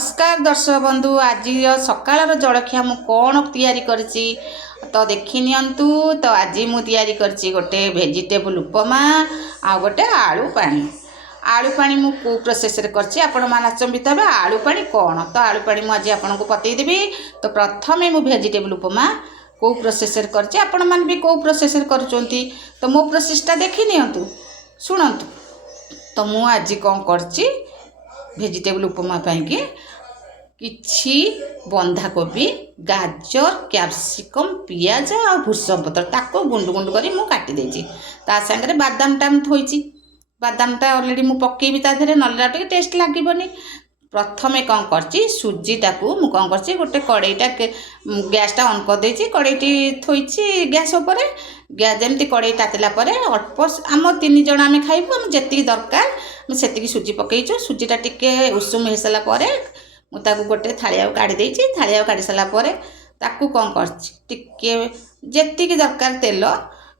नमस्कार दर्शक बंधु आज सकाळ जलखिया मु कौन तैयारी करची तो देखी नियंतु। तो आज मु तैयारी करची गोटे वेजिटेबल उपमा आ गोटे आलू पानी मु को प्रोसेस रे करची आपण माने चंबितबे आलू पानी कौन। तो आलू पानी मु आज आपन को बतई देबी। तो प्रथमे मु वेजिटेबल उपमा को प्रोसेस रे करची आपण मान भी को प्रोसेस रे करचोंती। तो मो प्रोसेसटा देखी नियंतु सुनंतु। तो मु आज कौन करची वेजिटेबल उपमा पाई किछि बंधाकोबी गाजर कैप्सिकम पियाज आ भूसम पत्र ताको गुंड गुंड करी मु काटी देछि। ता संगे बादामटा थोइछि बादामटा ऑलरेडी मु पकेबी ता धरे नल्ला टे टेस्ट लागिबनी। प्रथमे कौन करछि सुजीटा को मु कौन करछि गोटे कड़ाईटा गैसटा ऑन कर देछि। कड़ाईटी थोइछि गैस ऊपर गैस जेमती कड़ाई तातिला परे अल्प आम 3 जण आमे खाइबु आम जेतिकी दरकार सेतिकी सुजी पकईछु। सुजीटा टिके उषुम हो सारा पर मुझे गोटे थालिया काढ़ी देछि। थालिया काढ़ी सारा पर ताकू कौन करछि टिके जेतिकी दरकार तेल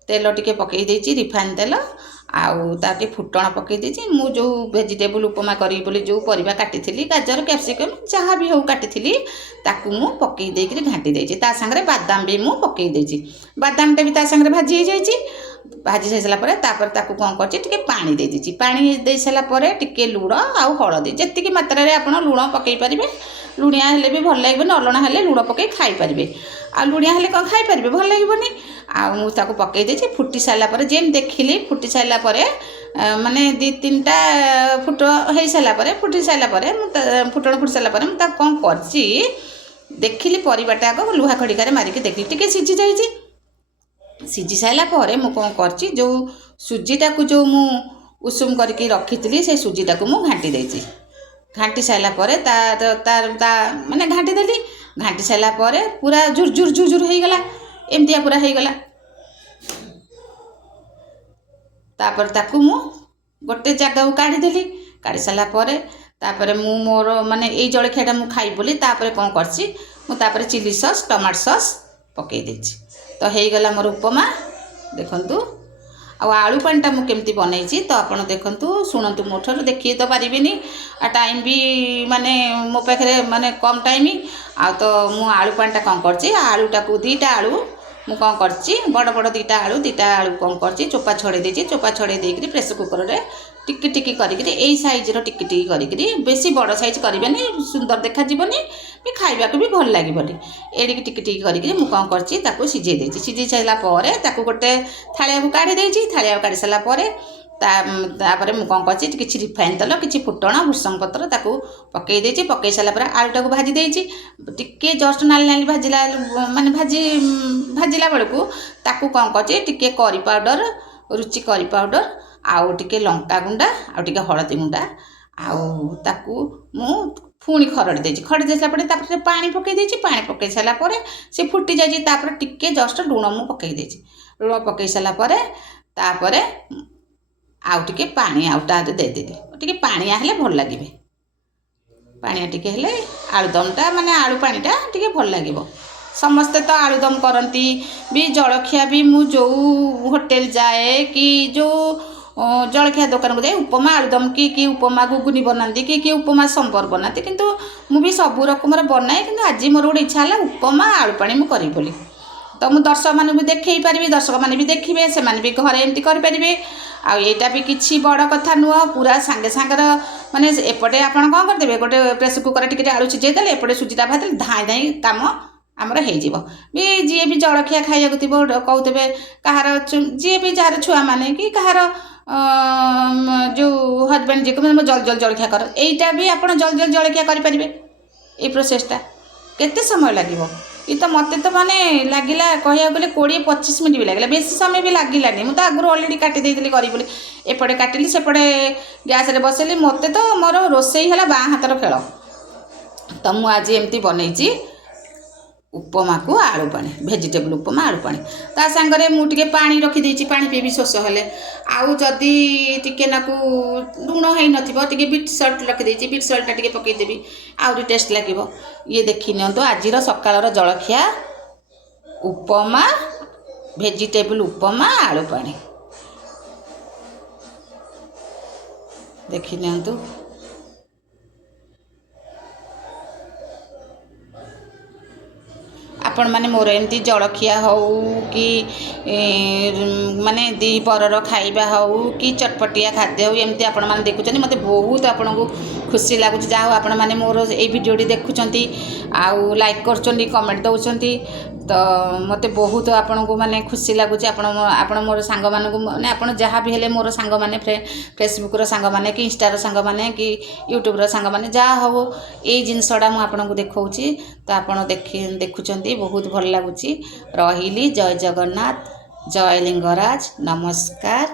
तेल टिके पकई देछि रिफाइन तेल आउ ताके फुटण पकई देछि। मु जो वेजिटेबल उपमा करी बोली जो परिबा काटिथिली गाजर कैप्सिकम जहाँ भी हो काटिथिली ताकू मु पकई देकरी घाटी देछि। ता संगे बादाम भी मु पकई देछि। बादामटा भी ता संगे भाजी हो जाइछि। भाजी सारा पर तापर ताकू कौन करछि टिके पानी दे देछि। पानी दे सारा पर टिके लुण आउ हळदी जेतिकी मात्रा रे आपण लुण पकई परिबे। लुणिया हेले भी भल लागिबनी अलणा हेले लुण पकई खाई परिबे। आ लुणिया हेले कौन खाई परिबे भल लागिबनी। आ मु ताकू पकई देछि। फुटी सारा पर जेम देखिली फुटी सारा पर माने 2-3टा फुट हो सारा पर फुटी सारा पर फुटण फुटी सारा पर मु कौन करछि देखिली परिबाटा आग लुहा खड़िका मारिक देखिली टिके सिझी जाइछि। सिझी सारा पर मु कौन करछि जो सुजीटा को जो मु उषुम करके रखी से सुजीटा को मु घाटी देछि। घाटी सारा पर माने घाटी देली घाटी सारा पर पूरा झुरझुर झुरझुर हो गला एमतिया पूरा हो गला। तापर ताकू मु गोटे जगह को काढ़ी देली काढ़ी सारा पर तापर मु मोर माने ए जलखियाटा मु खाई बोली तापर कौन करछि मु तापर चिली सॉस टमाटो सॉस पकई देछि। तो हो गला मोर उपमा देखंतु। आलू पानीटा मु केमती बनैछि तो आपण देखंतु शुणंतु मो ठार देखिए तो पारिबिनी आ टाइम भी माने मो पाखरे माने कम टाइम आ तो मु आलू पानीटा कौन करछि आलूटा को 2टा आलू मु कौन करछि बड़ बड़ 2टा आलू कौन करछि चोपा छड़े देछि। चोपा छड़े देकरी प्रेसर कुकर रे टिकी टिकी करिकरी एई साइज रो टिकी टिकी करिकरी बेसी बड़ साइज करबेनी सुंदर देखा जीवनी भी खाइबा को भी भल लागिबनी। एडिकी टिकी टिकी करिकरी मु कौन करछि ताको सिझे देछि। सिझे साइला परे ताको गोटे थालिया को काढ़ी देछि। थालिया को काढ़ी साला परे तापर मु कौन करछि किछि रिफाइन तेल किछि फुटण भूसंग पत्र ताको पकई देछि। पकई साला पर आलूटा को भाजी देछि टिके जस्ट नाली नाली भाजिला माने भाजिला बेलू ताकू कौन करछि टिके करी पाउडर रुचि करी पाउडर आउ टिके लंका गुंडा आउ टिके हळदी गुंडा आउ ताकू मु पुणी खरड़ी देछि। खरड़ी देला परे तापर पानी पकई देछि। पानी पकई साला परे से फुटी जाइछि तापर टिके जस्ट लुण मु पकई देछि। लुण पकई साला परे तापर आउ टिके पानी आउटा दे देली टिके पानिया हेले भल लागिबे। पानिया टिके हेले आलुदमटा माने आलू पानीटा टिके भल लागिबो। समस्ते तो आलुदम करती भी जलखिया भी मु जो होटेल जाए कि जो जलखिया दुकान को जाए उपमा आलुदम कि उपमा घुगुनी बनाती कि उपमा संबर बनाती किंतु मु भी सब रकम बनाए। किंतु आज मोर गोटे इच्छा है उपमा आलू पानी मु करी बोली। तो मु दर्शक मान भी देखई पारि दर्शक मैंने भी देखिए से भी घरे एमती करें। आईटा भी किसी बड़ कथा नुह पूरा सांगे सांगर माने एपटे आपन कौन करदे गोटे प्रेसर कुकर टिके आलू सिझेदेले एपटे सुजीटा भाजले धाई धाई काम आमर हो भी जी भी जलखिया खाइबा थो कहते कहार जी भी जार छुआ मैंने कि कहार जो हजबैंड जी को जल जल जलखिया कर यहीटा भी आप जल जल जलखिया करेंगे। ये प्रोसेसटा केते समय लगे ये तो मत तो माने लगिला कह गले 20-25 मिनट भी लगे बेसी समय भी लगिलानी। मुझे आगुरी अलरेडी काटी देती करी बोली एपटे काटिली सेपटे गैस रे बसैली मत तो मोर रोसई है बाँ हाथर खेल। तो मुझे आज एमती बनई उपमा को आलू पानी वेजिटेबल उपमा आलू पानी ता सांगरे मु टिके पानी रखी देछि। पानी पीबी शोष हेले आउ जदि टिके नाकू लुण है नथिबो टिके बीट सल्ट रखी देछि। बीट सल्ट टिके पकई देबी आउरी टेस्ट लागिबो। ये देखि नियंतो आजिर सकाळर जलखिया उपमा वेजिटेबल उपमा आलू पानी देखि नियंतो। ଆପଣମାନେ ମୋର ଏମିତି ଜଳଖିଆ ହେଉ କି ମାନେ ଦ୍ୱିପହରର ଖାଇବା ହେଉ କି ଚଟପଟିଆ ଖାଦ୍ୟ ହେଉ ଏମିତି ଆପଣମାନେ ଦେଖୁଛନ୍ତି ମୋତେ ବହୁତ ଆପଣଙ୍କୁ ଖୁସି ଲାଗୁଛି। ଯାହା ହଉ ଆପଣମାନେ ମୋର ଏଇ ଭିଡ଼ିଓଟି ଦେଖୁଛନ୍ତି ଆଉ ଲାଇକ୍ କରୁଛନ୍ତି କମେଣ୍ଟ ଦେଉଛନ୍ତି ତ ମୋତେ ବହୁତ ଆପଣଙ୍କୁ ମାନେ ଖୁସି ଲାଗୁଛି। ଆପଣ ମୋର ସାଙ୍ଗମାନଙ୍କୁ ମାନେ ଆପଣ ଯାହା ବି ହେଲେ ମୋର ସାଙ୍ଗମାନେ ଫେସବୁକ୍ର ସାଙ୍ଗମାନେ କି ଇନଷ୍ଟାର ସାଙ୍ଗମାନେ କି ୟୁଟ୍ୟୁବ୍ର ସାଙ୍ଗମାନେ ଯାହା ହଉ ଏଇ ଜିନିଷଟା ମୁଁ ଆପଣଙ୍କୁ ଦେଖାଉଛି ତ ଆପଣ ଦେଖୁଛନ୍ତି ବହୁତ ଭଲ ଲାଗୁଛି। ରହିଲି। ଜୟ ଜଗନ୍ନାଥ, ଜୟ ଲିଙ୍ଗରାଜ, ନମସ୍କାର,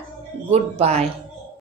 ଗୁଡ୍ ବାଏ।